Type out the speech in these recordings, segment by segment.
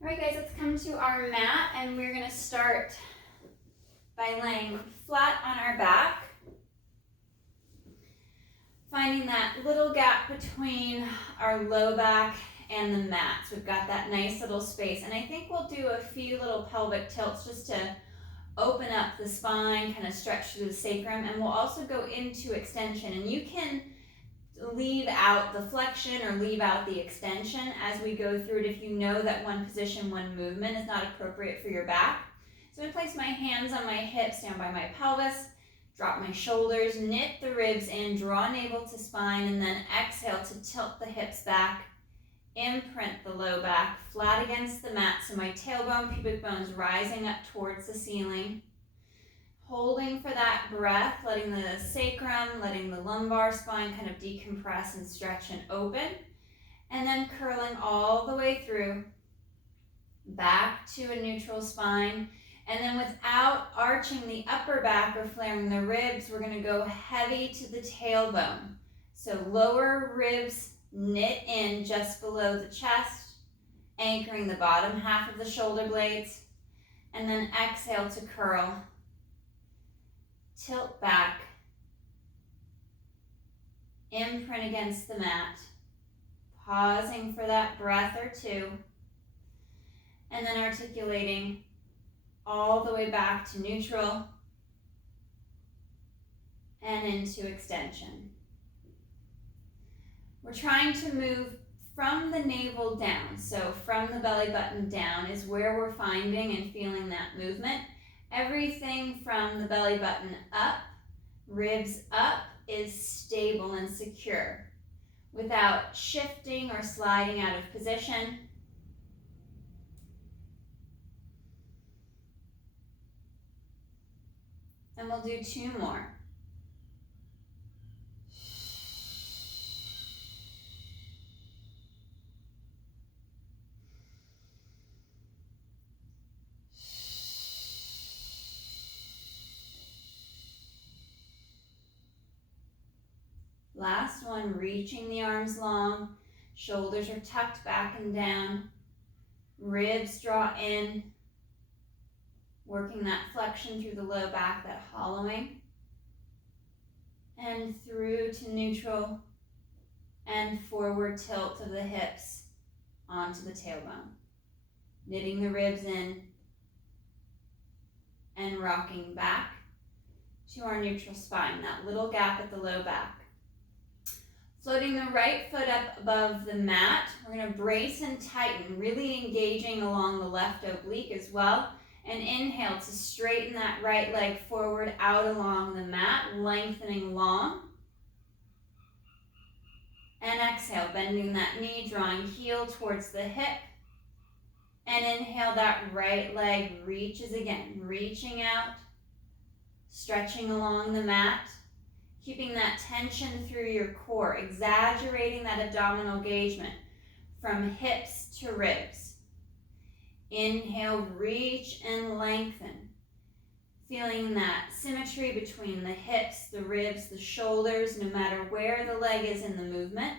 All right, guys, let's come to our mat, and we're going to start by laying flat on our back, finding that little gap between our low back and the mat. So we've got that nice little space, and I think we'll do a few little pelvic tilts just to open up the spine, kind of stretch through the sacrum, and we'll also go into extension. And you can leave out the flexion or leave out the extension as we go through it if you know that one position, one movement is not appropriate for your back. So I'm going to place my hands on my hips down by my pelvis, drop my shoulders, knit the ribs in, draw navel to spine, and then exhale to tilt the hips back, imprint the low back flat against the mat, so my tailbone, pubic bones rising up towards the ceiling. Holding for that breath, letting the sacrum, letting the lumbar spine kind of decompress and stretch and open. And then curling all the way through, back to a neutral spine. And then without arching the upper back or flaring the ribs, we're going to go heavy to the tailbone. So lower ribs knit in just below the chest, anchoring the bottom half of the shoulder blades. And then exhale to curl. Tilt back, imprint against the mat, pausing for that breath or two, and then articulating all the way back to neutral and into extension. We're trying to move from the navel down, so from the belly button down is where we're finding and feeling that movement. Everything from the belly button up, ribs up, is stable and secure without shifting or sliding out of position. And we'll do two more. Last one, reaching the arms long, shoulders are tucked back and down, ribs draw in, working that flexion through the low back, that hollowing, and through to neutral and forward tilt of the hips onto the tailbone. Knitting the ribs in and rocking back to our neutral spine, that little gap at the low back. Floating the right foot up above the mat, we're going to brace and tighten, really engaging along the left oblique as well. And inhale to straighten that right leg forward out along the mat, lengthening long. And exhale, bending that knee, drawing heel towards the hip. And inhale, that right leg reaches again, reaching out, stretching along the mat. Keeping that tension through your core, exaggerating that abdominal engagement from hips to ribs. Inhale, reach and lengthen. Feeling that symmetry between the hips, the ribs, the shoulders, no matter where the leg is in the movement.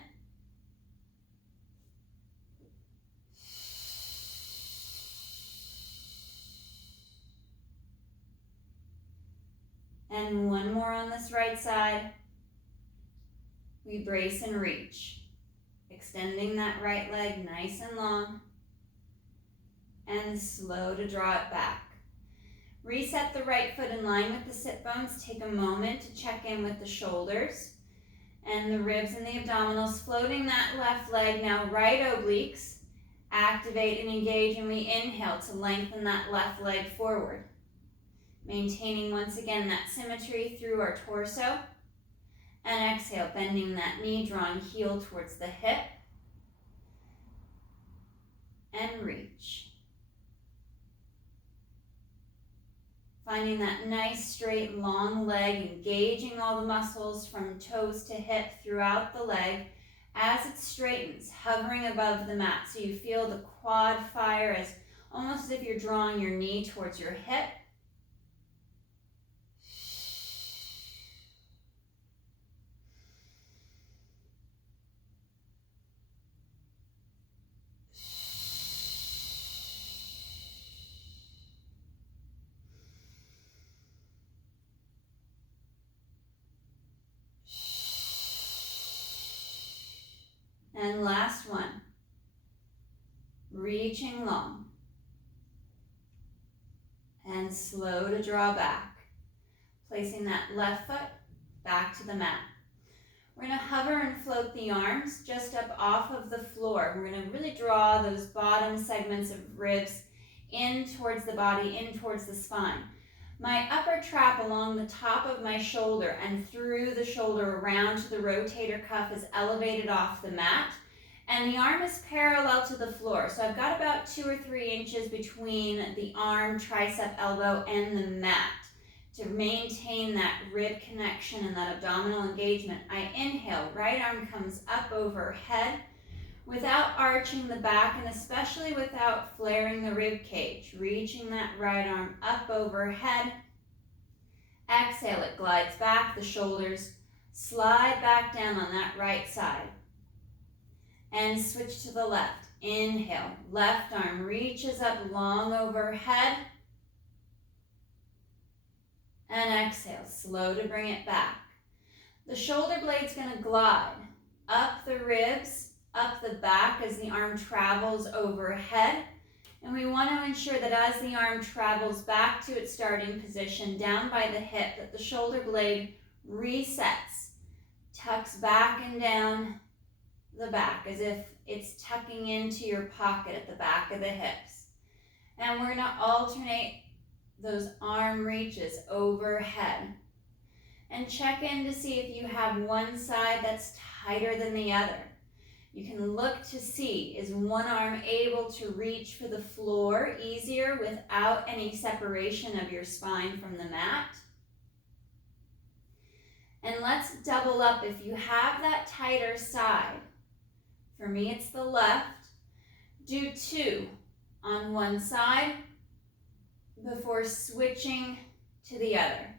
And one more on this right side. We brace and reach, extending that right leg nice and long, and slow to draw it back. Reset the right foot in line with the sit bones. Take a moment to check in with the shoulders and the ribs and the abdominals, floating that left leg, now right obliques. Activate and engage, and we inhale to lengthen that left leg forward. Maintaining once again that symmetry through our torso. And exhale, bending that knee, drawing heel towards the hip. And reach. Finding that nice straight long leg, engaging all the muscles from toes to hip throughout the leg as it straightens, hovering above the mat. So you feel the quad fire as almost as if you're drawing your knee towards your hip. And last one. Reaching long. And slow to draw back. Placing that left foot back to the mat. We're going to hover and float the arms just up off of the floor. We're going to really draw those bottom segments of ribs in towards the body, in towards the spine. My upper trap along the top of my shoulder and through the shoulder around to the rotator cuff is elevated off the mat. And the arm is parallel to the floor. So I've got about 2 or 3 inches between the arm, tricep, elbow, and the mat. To maintain that rib connection and that abdominal engagement, I inhale, right arm comes up overhead without arching the back and especially without flaring the rib cage. Reaching that right arm up overhead. Exhale, it glides back, the shoulders slide back down on that right side. And switch to the left. Inhale, left arm reaches up long overhead. And exhale, slow to bring it back. The shoulder blade's going to glide up the ribs, up the back as the arm travels overhead. And we want to ensure that as the arm travels back to its starting position, down by the hip, that the shoulder blade resets, tucks back and down the back as if it's tucking into your pocket at the back of the hips. And we're going to alternate those arm reaches overhead. And check in to see if you have one side that's tighter than the other. You can look to see, is one arm able to reach for the floor easier without any separation of your spine from the mat? And let's double up if you have that tighter side. For me, it's the left. Do 2 on one side before switching to the other.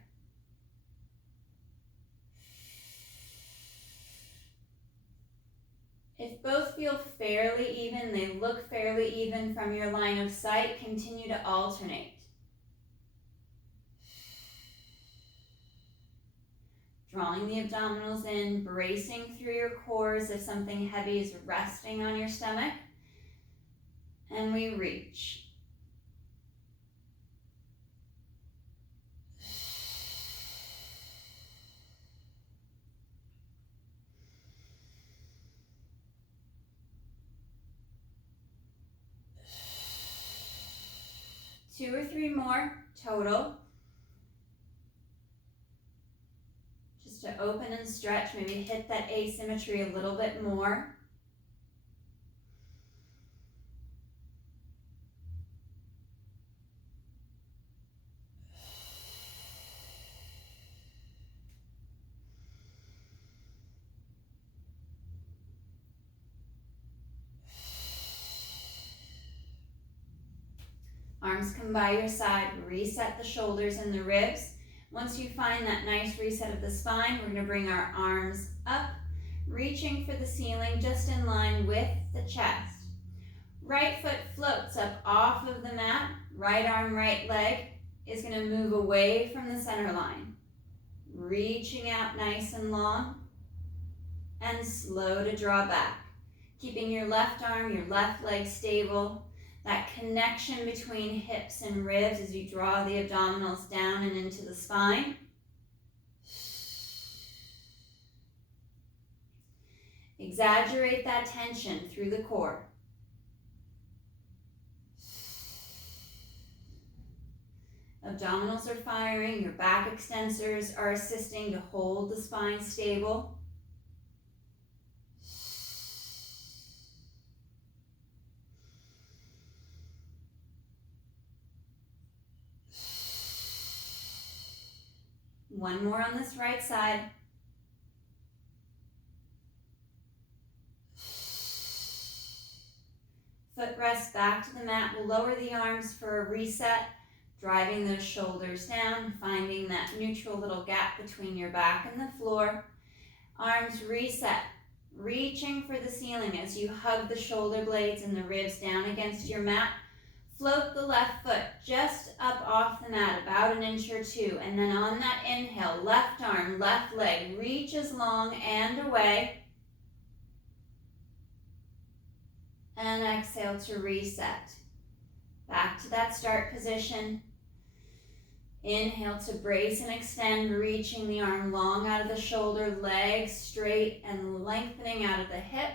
If both feel fairly even, they look fairly even from your line of sight, continue to alternate. Drawing the abdominals in, bracing through your core as if something heavy is resting on your stomach. And we reach. Two or 3 more total. Just to open and stretch, maybe hit that asymmetry a little bit more. Arms come by your side, reset the shoulders and the ribs. Once you find that nice reset of the spine, we're going to bring our arms up, reaching for the ceiling just in line with the chest. Right foot floats up off of the mat. Right arm, right leg is going to move away from the center line. Reaching out nice and long and slow to draw back. Keeping your left arm, your left leg stable. That connection between hips and ribs as you draw the abdominals down and into the spine. Exaggerate that tension through the core. Abdominals are firing, your back extensors are assisting to hold the spine stable. One more on this right side. Foot rest back to the mat. We'll lower the arms for a reset, driving those shoulders down, finding that neutral little gap between your back and the floor. Arms reset, reaching for the ceiling as you hug the shoulder blades and the ribs down against your mat. Float the left foot just up off the mat, about 1 inch or 2. And then on that inhale, left arm, left leg reaches long and away. And exhale to reset. Back to that start position. Inhale to brace and extend, reaching the arm long out of the shoulder, legs straight and lengthening out of the hip.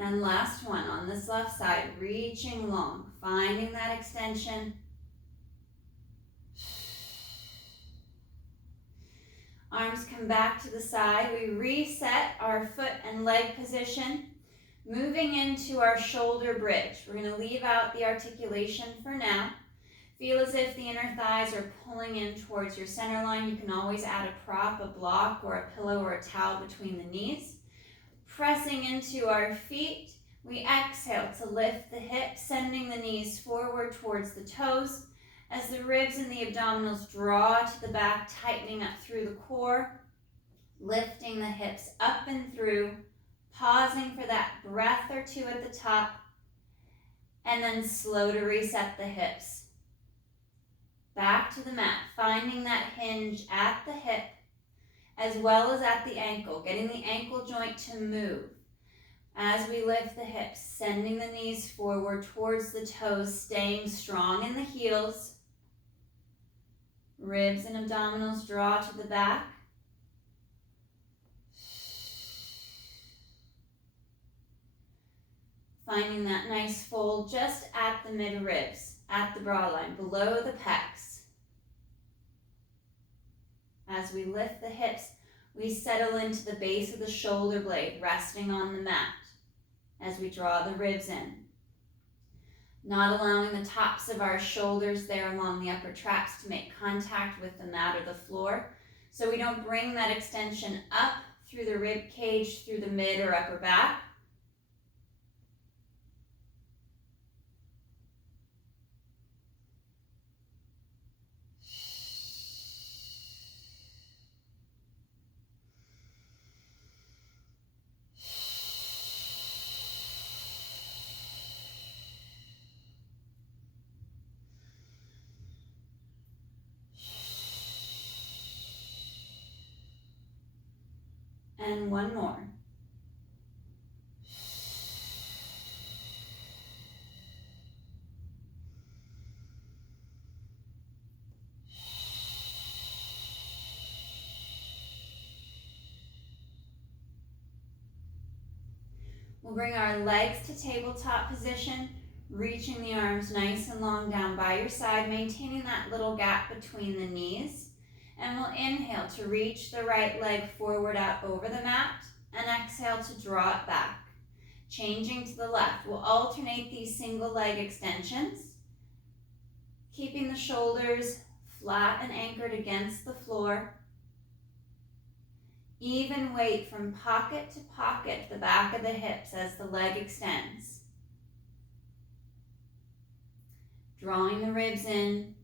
And last one on this left side, reaching long, finding that extension. Arms come back to the side. We reset our foot and leg position, moving into our shoulder bridge. We're going to leave out the articulation for now. Feel as if the inner thighs are pulling in towards your center line. You can always add a prop, a block, or a pillow or a towel between the knees. Pressing into our feet, we exhale to lift the hips, sending the knees forward towards the toes as the ribs and the abdominals draw to the back, tightening up through the core, lifting the hips up and through, pausing for that breath or two at the top, and then slow to reset the hips. Back to the mat, finding that hinge at the hip as well as at the ankle, getting the ankle joint to move. As we lift the hips, sending the knees forward towards the toes, staying strong in the heels. Ribs and abdominals draw to the back. Finding that nice fold just at the mid-ribs, at the brow line, below the pecs. As we lift the hips, we settle into the base of the shoulder blade, resting on the mat as we draw the ribs in. Not allowing the tops of our shoulders there along the upper traps to make contact with the mat or the floor, so we don't bring that extension up through the rib cage, through the mid or upper back. And one more. We'll bring our legs to tabletop position, reaching the arms nice and long down by your side, maintaining that little gap between the knees. And we'll inhale to reach the right leg forward out over the mat, and exhale to draw it back. Changing to the left, we'll alternate these single leg extensions, keeping the shoulders flat and anchored against the floor. Even weight from pocket to pocket, the back of the hips as the leg extends. Drawing the ribs in,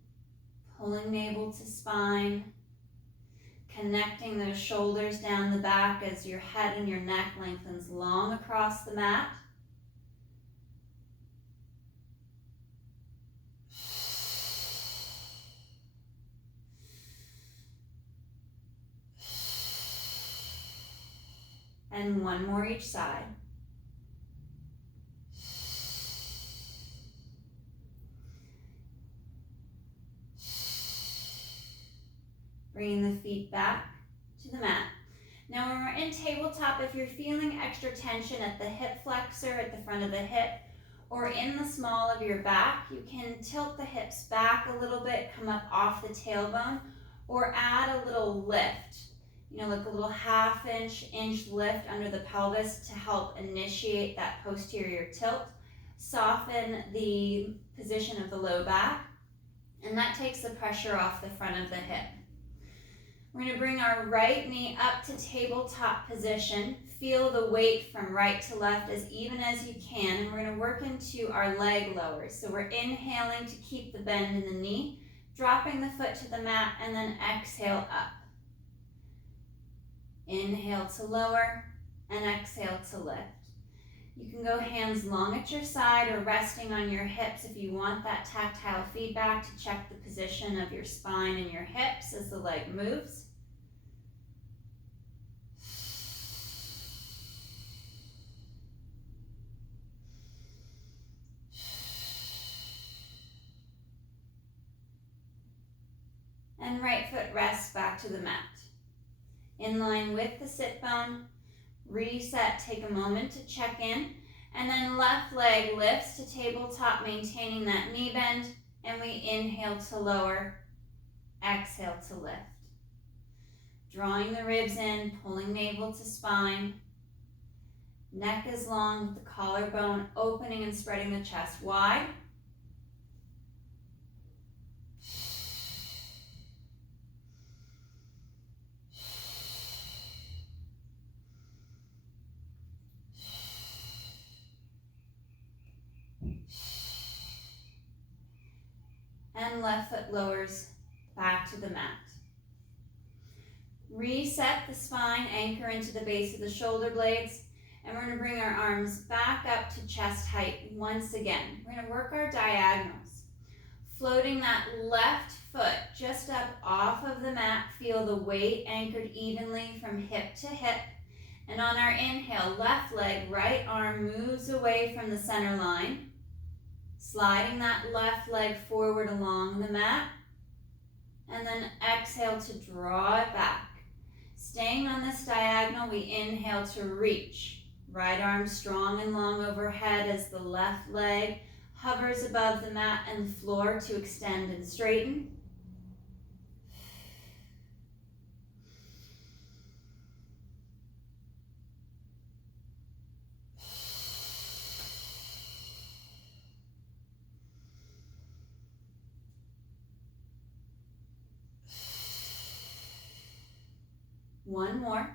pulling navel to spine, connecting those shoulders down the back as your head and your neck lengthens long across the mat. And one more each side. Bringing the feet back to the mat. Now when we're in tabletop, if you're feeling extra tension at the hip flexor, at the front of the hip, or in the small of your back, you can tilt the hips back a little bit, come up off the tailbone, or add a little lift. Like a little inch lift under the pelvis to help initiate that posterior tilt, soften the position of the low back, and that takes the pressure off the front of the hip. We're going to bring our right knee up to tabletop position, feel the weight from right to left as even as you can, and we're going to work into our leg lowers. So we're inhaling to keep the bend in the knee, dropping the foot to the mat, and then exhale up. Inhale to lower, and exhale to lift. You can go hands long at your side or resting on your hips if you want that tactile feedback to check the position of your spine and your hips as the leg moves. And right foot rests back to the mat. In line with the sit bone, reset, take a moment to check in, and then left leg lifts to tabletop, maintaining that knee bend, and we inhale to lower, exhale to lift. Drawing the ribs in, pulling navel to spine. Neck is long with the collarbone opening and spreading the chest wide. And left foot lowers back to the mat. Reset the spine, anchor into the base of the shoulder blades, and we're going to bring our arms back up to chest height once again. We're going to work our diagonals. Floating that left foot just up off of the mat, feel the weight anchored evenly from hip to hip. And on our inhale, left leg, right arm moves away from the center line. Sliding that left leg forward along the mat. And then exhale to draw it back. Staying on this diagonal, we inhale to reach. Right arm strong and long overhead as the left leg hovers above the mat and the floor to extend and straighten. One more.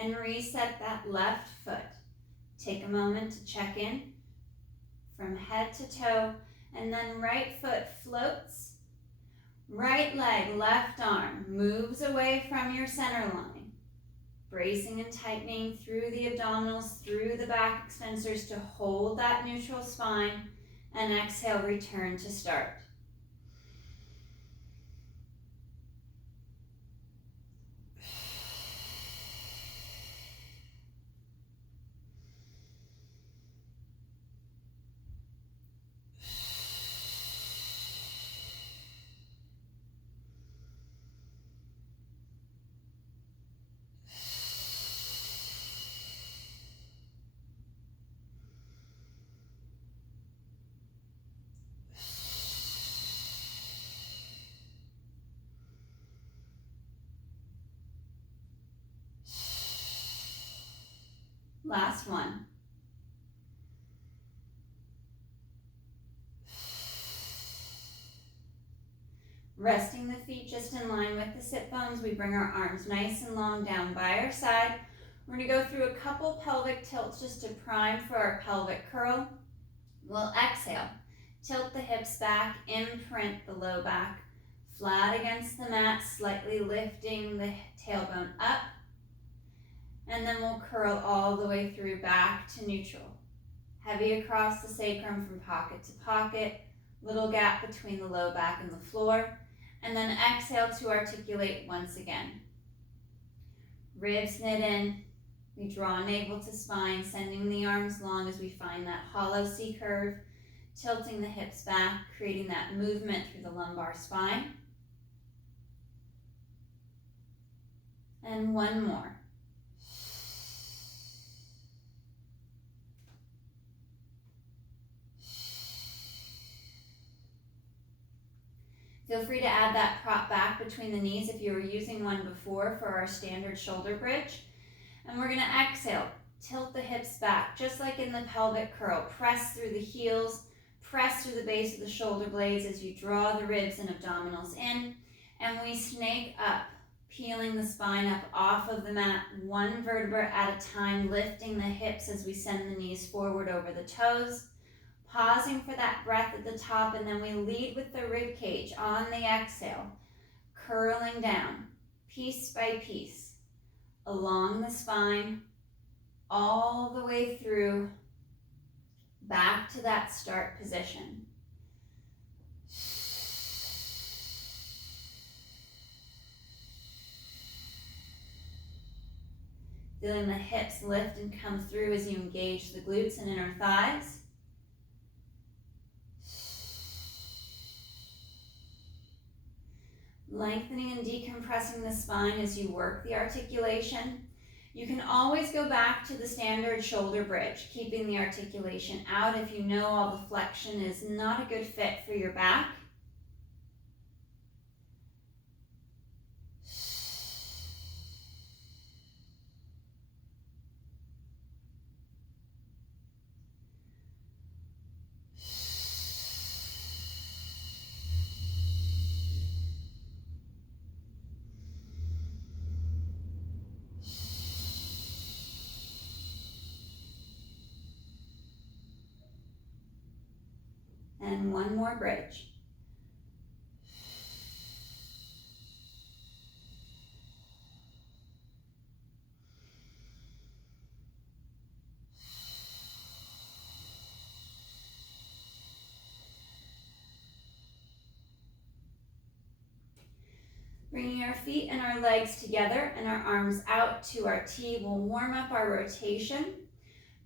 And reset that left foot. Take a moment to check in from head to toe, and then right foot floats. Right leg, left arm moves away from your center line. Bracing and tightening through the abdominals, through the back extensors to hold that neutral spine. And exhale, return to start. Last one. Resting the feet just in line with the sit bones, we bring our arms nice and long down by our side. We're going to go through a couple pelvic tilts just to prime for our pelvic curl. We'll exhale, tilt the hips back, imprint the low back, flat against the mat, slightly lifting the tailbone up. And then we'll curl all the way through back to neutral. Heavy across the sacrum from pocket to pocket, little gap between the low back and the floor. And then exhale to articulate once again. Ribs knit in. We draw navel to spine, sending the arms long as we find that hollow C curve, tilting the hips back, creating that movement through the lumbar spine. And one more. Feel free to add that prop back between the knees if you were using one before for our standard shoulder bridge. And we're going to exhale, tilt the hips back, just like in the pelvic curl. Press through the heels, Press through the base of the shoulder blades as you draw the ribs and abdominals in, and we snake up, peeling the spine up off of the mat, one vertebra at a time, lifting the hips as we send the knees forward over the toes, pausing for that breath at the top, and then we lead with the rib cage on the exhale, curling down, piece by piece, along the spine, all the way through, back to that start position. Feeling the hips lift and come through as you engage the glutes and inner thighs. Lengthening and decompressing the spine as you work the articulation. You can always go back to the standard shoulder bridge, keeping the articulation out if you know all the flexion is not a good fit for your back. And one more bridge. Bringing our feet and our legs together and our arms out to our T, we'll warm up our rotation.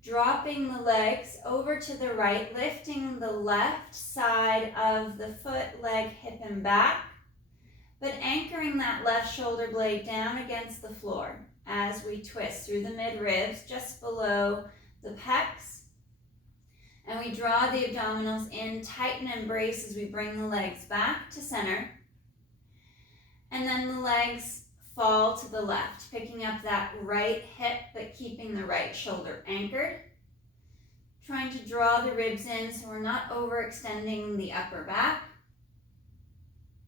Dropping the legs over to the right, lifting the left side of the foot, leg, hip, and back, but anchoring that left shoulder blade down against the floor as we twist through the mid-ribs, just below the pecs. And we draw the abdominals in, tighten and brace as we bring the legs back to center. And then the legs fall to the left, picking up that right hip, but keeping the right shoulder anchored. Trying to draw the ribs in so we're not overextending the upper back.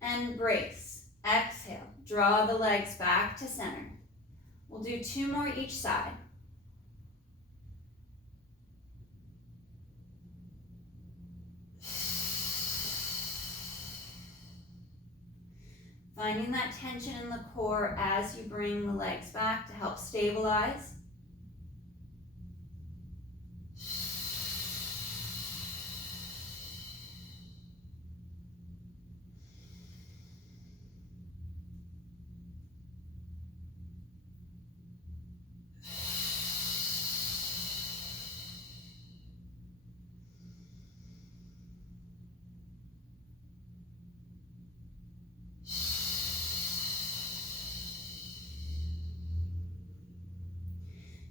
And brace. Exhale. Draw the legs back to center. We'll do 2 more each side. Finding that tension in the core as you bring the legs back to help stabilize.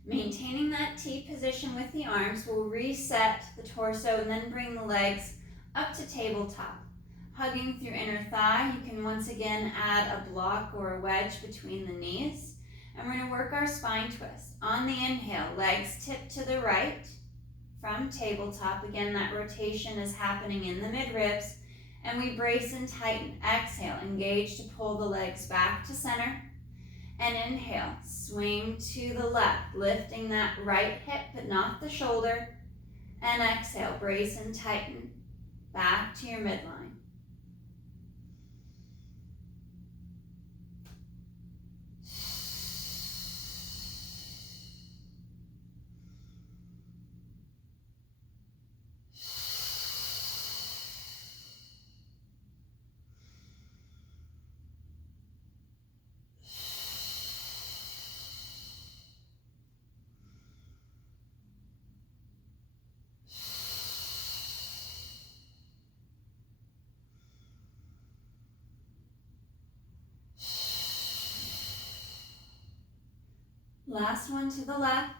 Maintaining that T position with the arms, we'll reset the torso and then bring the legs up to tabletop. Hugging through inner thigh, you can once again add a block or a wedge between the knees. And we're going to work our spine twist. On the inhale, legs tip to the right from tabletop. Again, that rotation is happening in the mid-ribs. And we brace and tighten. Exhale, engage to pull the legs back to center. And inhale, swing to the left, lifting that right hip but not the shoulder. And exhale, brace and tighten, back to your midline. Last one to the left.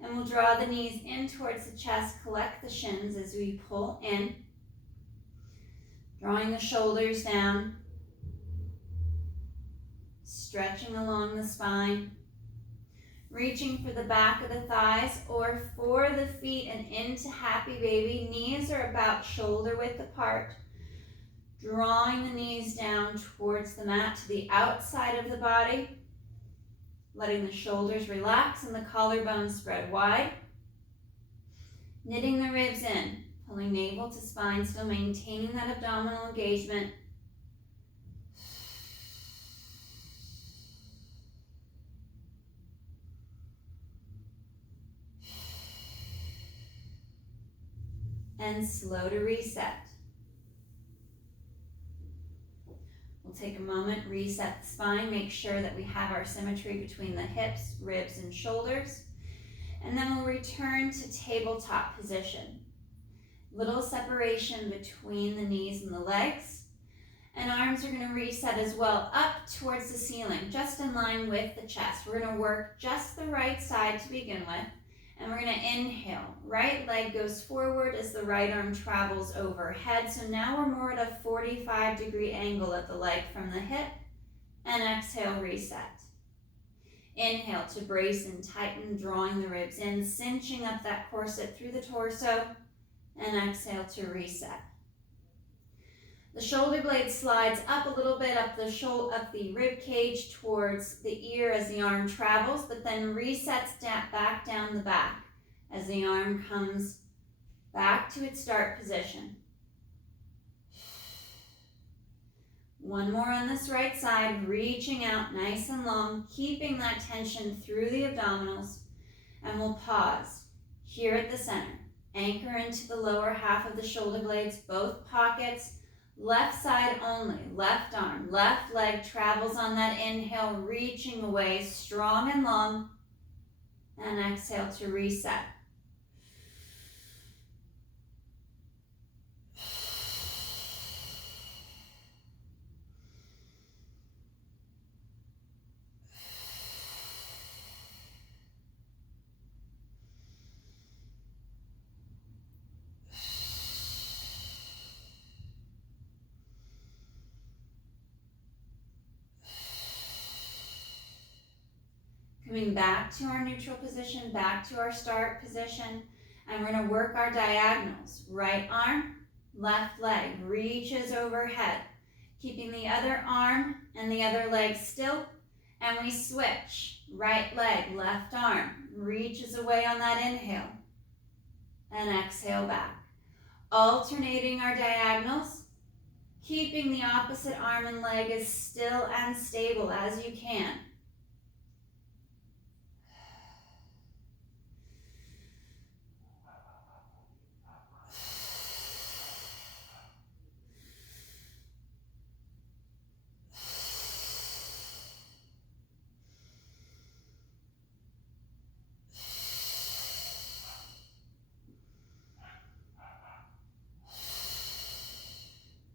And we'll draw the knees in towards the chest, collect the shins as we pull in. Drawing the shoulders down. Stretching along the spine. reaching for the back of the thighs or for the feet and into happy baby. Knees are about shoulder width apart. Drawing the knees down towards the mat to the outside of the body. Letting the shoulders relax and the collarbone spread wide. Knitting the ribs in. Pulling navel to spine, still maintaining that abdominal engagement. And slow to reset. We'll take a moment, reset the spine, make sure that we have our symmetry between the hips, ribs, and shoulders. And then we'll return to tabletop position. Little separation between the knees and the legs. And arms are going to reset as well up towards the ceiling, just in line with the chest. We're going to work just the right side to begin with. And we're going to inhale. Right leg goes forward as the right arm travels overhead. So now we're more at a 45-degree angle at the leg from the hip. And exhale, reset. Inhale to brace and tighten, drawing the ribs in, cinching up that corset through the torso. And exhale to reset. The shoulder blade slides up a little bit, up the rib cage towards the ear as the arm travels, but then resets back down the back as the arm comes back to its start position. One more on this right side, reaching out nice and long, keeping that tension through the abdominals, and we'll pause here at the center. Anchor into the lower half of the shoulder blades, both pockets. Left side only, left arm, left leg travels on that inhale, reaching away, strong and long, and exhale to reset. Coming back to our neutral position, back to our start position, and we're going to work our diagonals. Right arm, left leg reaches overhead, keeping the other arm and the other leg still, and we switch. Right leg, left arm reaches away on that inhale, and exhale back. Alternating our diagonals, keeping the opposite arm and leg as still and stable as you can.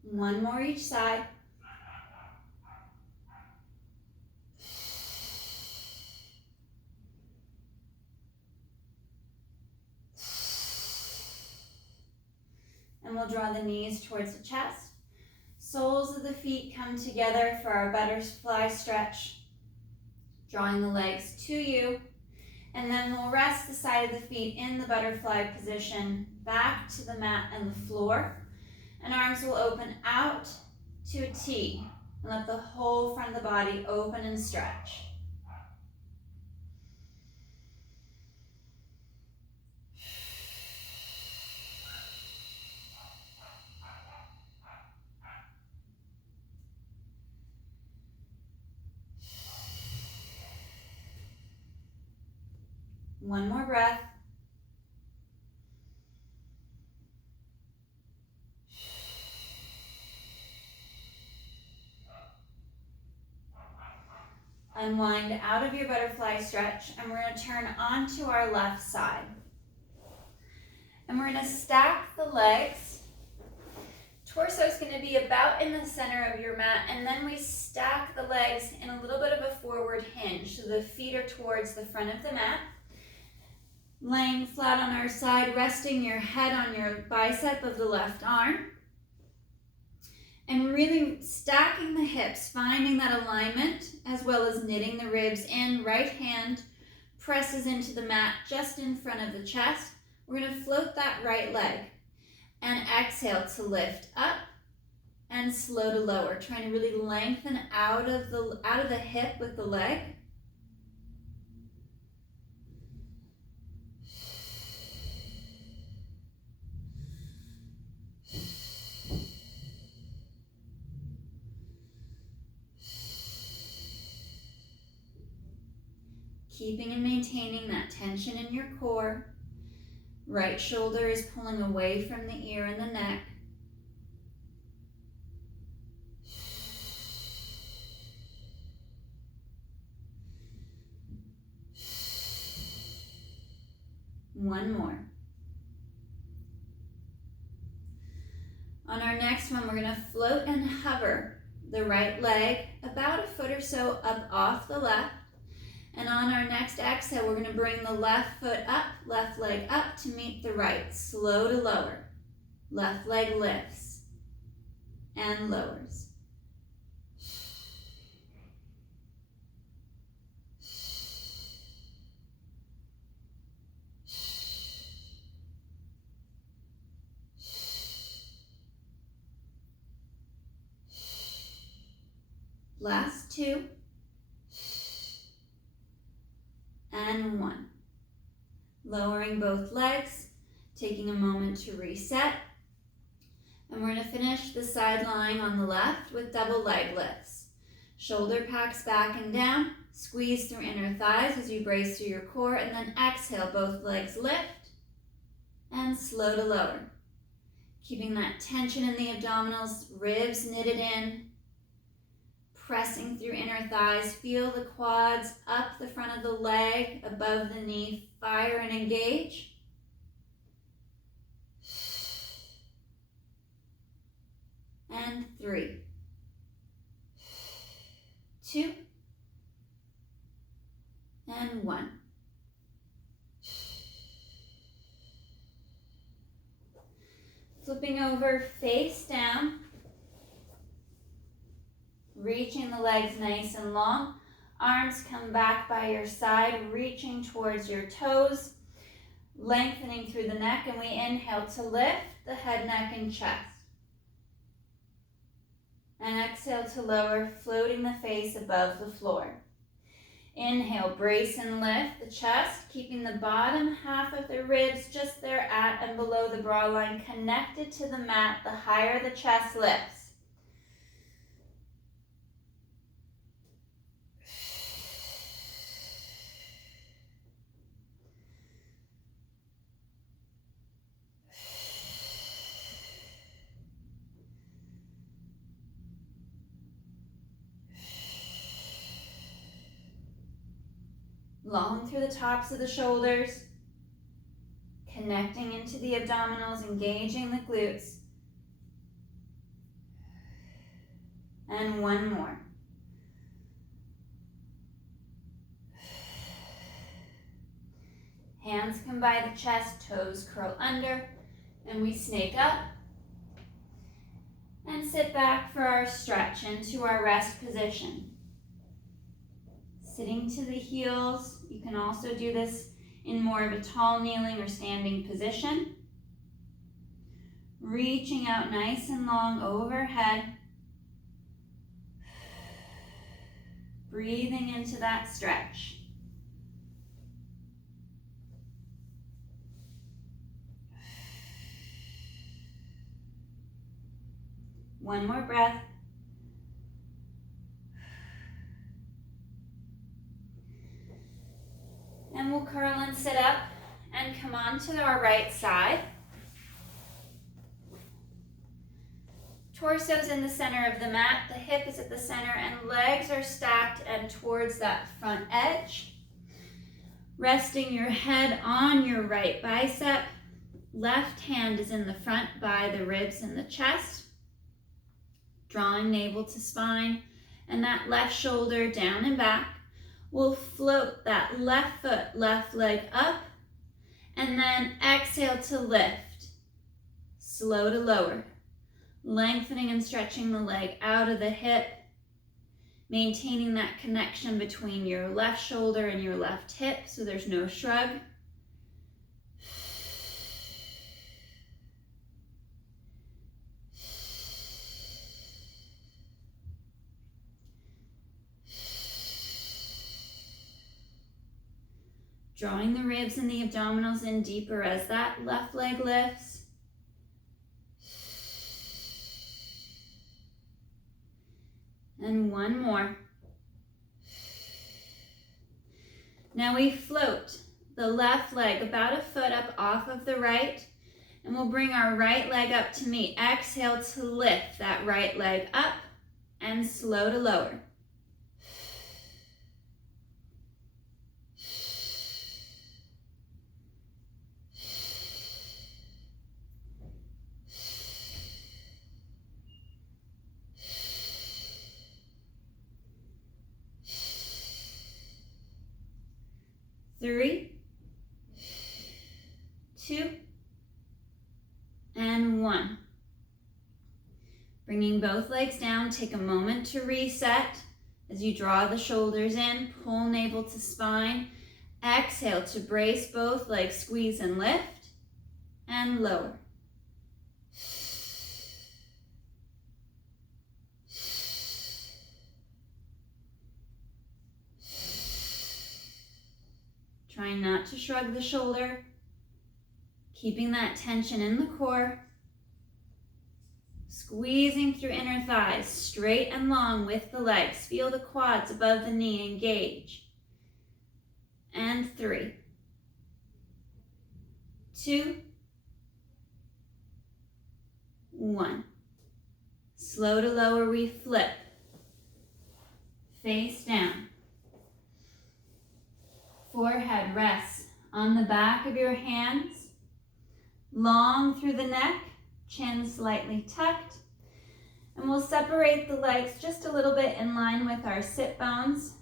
One more each side. And we'll draw the knees towards the chest. Soles of the feet come together for our butterfly stretch. Drawing the legs to you. And then we'll rest the side of the feet in the butterfly position, back to the mat and the floor. And arms will open out to a T. And let the whole front of the body open and stretch. One more breath. Unwind out of your butterfly stretch, and we're going to turn onto our left side. And we're going to stack the legs. Torso is going to be about in the center of your mat, and then we stack the legs in a little bit of a forward hinge, so the feet are towards the front of the mat. Laying flat on our side, resting your head on your bicep of the left arm. And really stacking the hips, finding that alignment, as well as knitting the ribs in. Right hand presses into the mat just in front of the chest. We're going to float that right leg and exhale to lift up and slow to lower, trying to really lengthen out of the hip with the leg. Keeping and maintaining that tension in your core. Right shoulder is pulling away from the ear and the neck. One more. On our next one, we're going to float and hover the right leg about a foot or so up off the left. And on our next exhale, we're going to bring the left foot up, left leg up to meet the right. Slow to lower. Left leg lifts and lowers. Last two. And one. Lowering both legs, taking a moment to reset. And we're going to finish the side lying on the left with double leg lifts. Shoulder packs back and down, squeeze through inner thighs as you brace through your core, and then exhale, both legs lift and slow to lower. Keeping that tension in the abdominals, ribs knitted in, pressing through inner thighs. Feel the quads up the front of the leg, above the knee. Fire and engage. And 3, 2, and 1. Flipping over face down. Reaching the legs nice and long. Arms come back by your side, reaching towards your toes, lengthening through the neck, and we inhale to lift the head, neck, and chest. And exhale to lower, floating the face above the floor. Inhale, brace and lift the chest, keeping the bottom half of the ribs just there at and below the bra line, connected to the mat. The higher the chest lifts. Long through the tops of the shoulders, connecting into the abdominals, engaging the glutes. And one more. Hands come by the chest, toes curl under, and we snake up. And sit back for our stretch into our rest position. Sitting to the heels. You can also do this in more of a tall kneeling or standing position. Reaching out nice and long overhead. Breathing into that stretch. One more breath. And we'll curl and sit up and come on to our right side. Torso's in the center of the mat, the hip is at the center, and legs are stacked and towards that front edge. Resting your head on your right bicep. Left hand is in the front by the ribs and the chest. Drawing navel to spine, and that left shoulder down and back. We'll float that left foot, left leg up, and then exhale to lift. Slow to lower. Lengthening and stretching the leg out of the hip. Maintaining that connection between your left shoulder and your left hip so there's no shrug. Drawing the ribs and the abdominals in deeper as that left leg lifts. And one more. Now we float the left leg about a foot up off of the right, and we'll bring our right leg up to meet. Exhale to lift that right leg up and slow to lower. Three, two, and one. Bringing both legs down, take a moment to reset as you draw the shoulders in, pull navel to spine. Exhale to brace both legs, squeeze and lift, and lower. Trying not to shrug the shoulder, keeping that tension in the core, squeezing through inner thighs, straight and long with the legs. Feel the quads above the knee engage. And 3, 2, 1. Slow to lower, we flip, face down. Forehead rests on the back of your hands, long through the neck, chin slightly tucked. And we'll separate the legs just a little bit in line with our sit bones.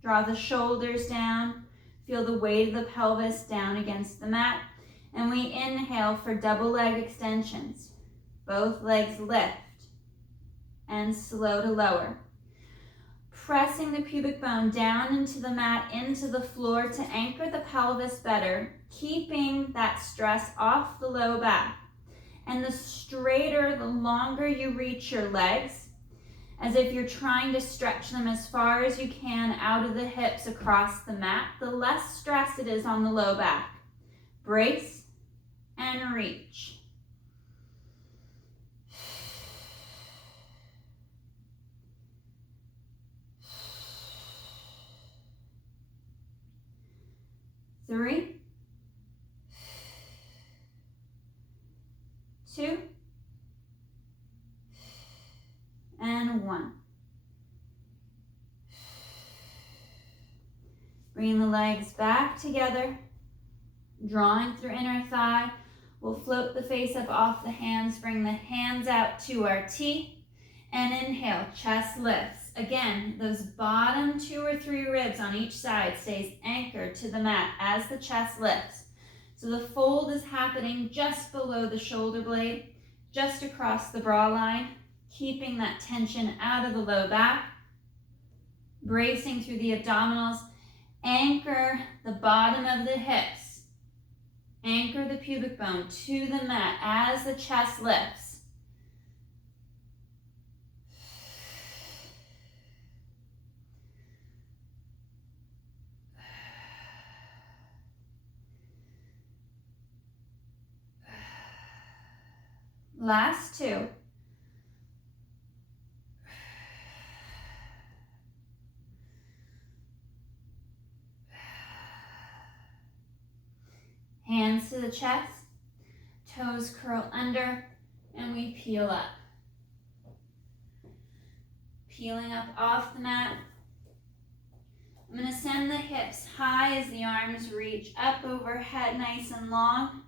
Draw the shoulders down, feel the weight of the pelvis down against the mat. And we inhale for double leg extensions. Both legs lift and slow to lower. Pressing the pubic bone down into the mat, into the floor to anchor the pelvis better, keeping that stress off the low back. And the straighter, the longer you reach your legs, as if you're trying to stretch them as far as you can out of the hips across the mat, the less stress it is on the low back. Brace and reach. Three, 2, and 1. Bring the legs back together, drawing through inner thigh. We'll float the face up off the hands, bring the hands out to our T, and inhale, chest lifts. Again, those bottom 2 or 3 ribs on each side stays anchored to the mat as the chest lifts. So the fold is happening just below the shoulder blade, just across the bra line, keeping that tension out of the low back, bracing through the abdominals. Anchor the bottom of the hips. Anchor the pubic bone to the mat as the chest lifts. Last 2. Hands to the chest, toes curl under, and we peel up. Peeling up off the mat. I'm going to send the hips high as the arms reach up overhead, nice and long.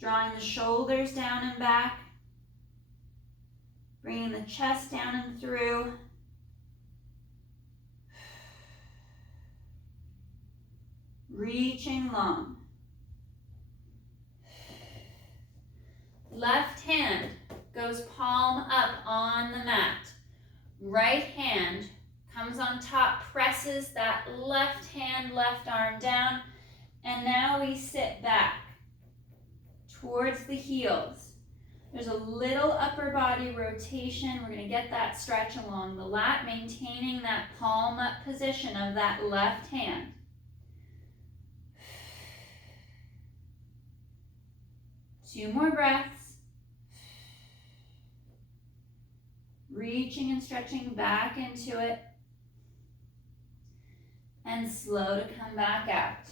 Drawing the shoulders down and back. Bringing the chest down and through. Reaching long. Left hand goes palm up on the mat. Right hand comes on top, presses that left hand, left arm down, and now we sit back towards the heels. There's a little upper body rotation. We're going to get that stretch along the lat, maintaining that palm up position of that left hand. Two more breaths. Reaching and stretching back into it. And slow to come back out.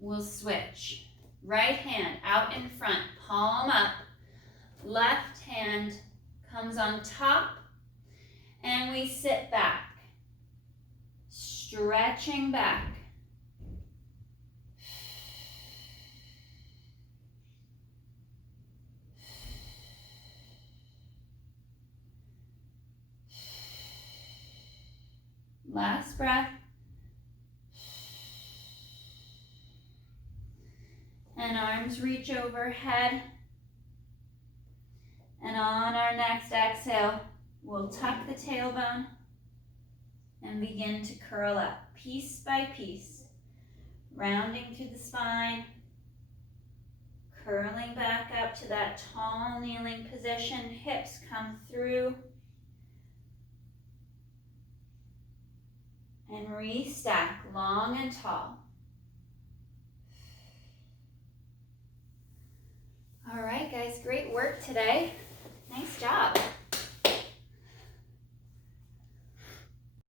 We'll switch. Right hand out in front, palm up. Left hand comes on top. And we sit back. Stretching back. Last breath. And arms reach overhead. And on our next exhale, we'll tuck the tailbone and begin to curl up piece by piece, rounding through the spine, curling back up to that tall kneeling position. Hips come through. And restack long and tall. All right, guys, great work today. Nice job.